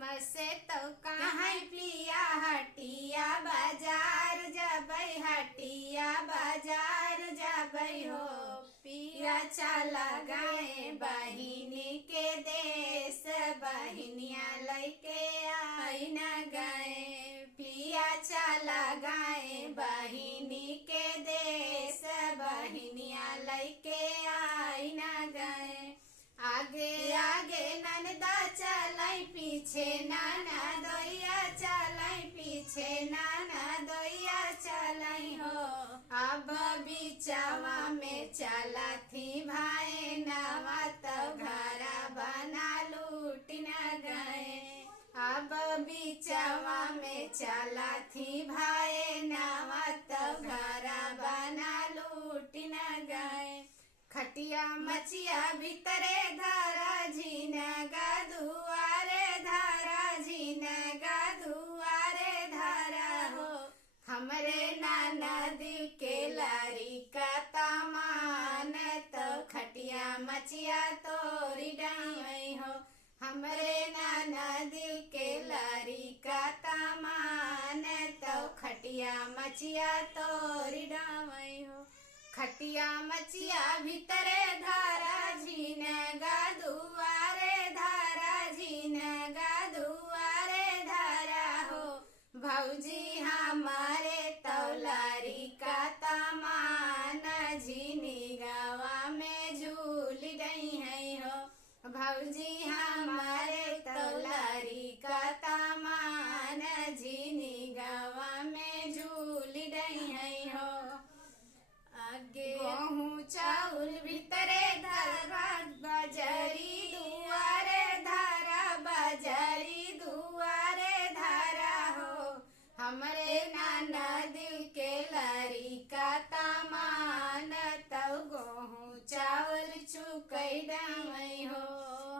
हमसे तो कहाँ पिया हटिया बाजार जबै, हटिया बाजार जबै हो। पिया चला गए बहिनी के देश, बहिनिया लैके आई न गए। पिया चला गए बहिनी के देश, बहिनिया लैके आई न गए। आगे आगे ननदा चलाई, पीछे नाना दोइया चलाई, पीछे नाना दोइया चलाई हो। अब बिचवा में चला थी भाई नवा, तो घरा बना लूट न गए। अब बिचवा में चला थी भाई नवा, तो घरा बना लूट न गए। खटिया मचिया भीतरे धारा, झीनगा दुआरे धारा, झीनगा दुआरे धारा हो। हमरे ननद के लारी का तामान, तो खटिया मचिया तोरी डाई हो। हमरे ननद के लारी का तामान, तो खटिया मचिया तोरी डाई हो। खटिया मचिया भीतरे धारा, झीनगा दुआरे धारा, झीनगा दुआरे धारा हो। भौजी हमारे तौलारी का तामान, झीनी गावा में झूल गई है हो। भौजी हमारे तौलारी का तामान, झीनी गावा में झूल गई है हो। गेहूँ चाउल भीतरे धारा, बाजारी दुआरे धारा, बाजारी दुआरे धारा हो। हमरे ननद के लारी का तामान, तो गेहूँ चावल चुकई डाई हो।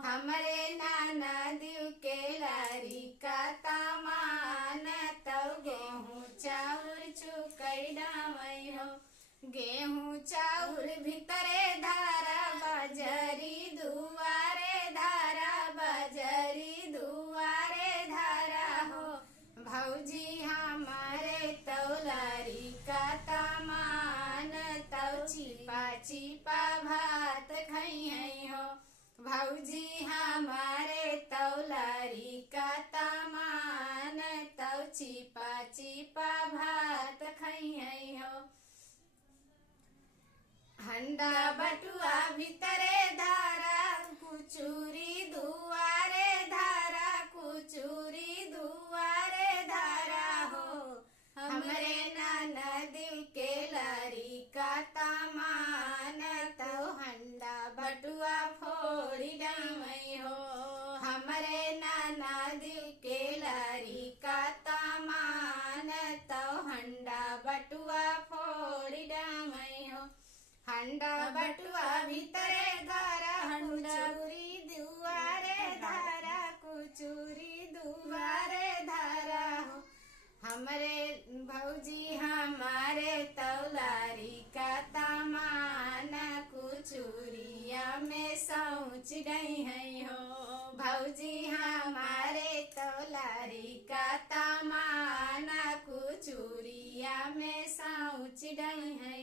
हमरे ननद के लारी का तामान, तो गेहूँ चावल चुकई डाई हो। गेहूँ चाउर भीतरे धारा, बाजारी दुआरे धारा, बाजारी दुआरे धारा हो। भौजी हमारे तौलारी का तामान, तो चिपा चिपा भात खाई है हो। भौजी हमारे तौलारी का तामान, तो चिपा चिपा भात खाई है हो। हंडा बटुआ भीतरे धारा, कुचूरी दुआरे धारा, कुचूरी दुआरे धारा हो। हमरे ननद के लारी का तामान, तो हंडा बटुआ फोड़ी डाई हो। हमरे ननद के लारी का तामान, तो हंडा बटुआ फोड़ी डाई हो। हंडा बटुआ भीतरे धारा, कुचूरी दुआरे धारा, कुचूरी दुआरे धारा हो। हमरे भौजी हमारे तौलारी का तामान, कुचूरिया में सोच गई है हो। भौजी हमारे तौलारी का तामान, कुचूरिया में सोच गई है।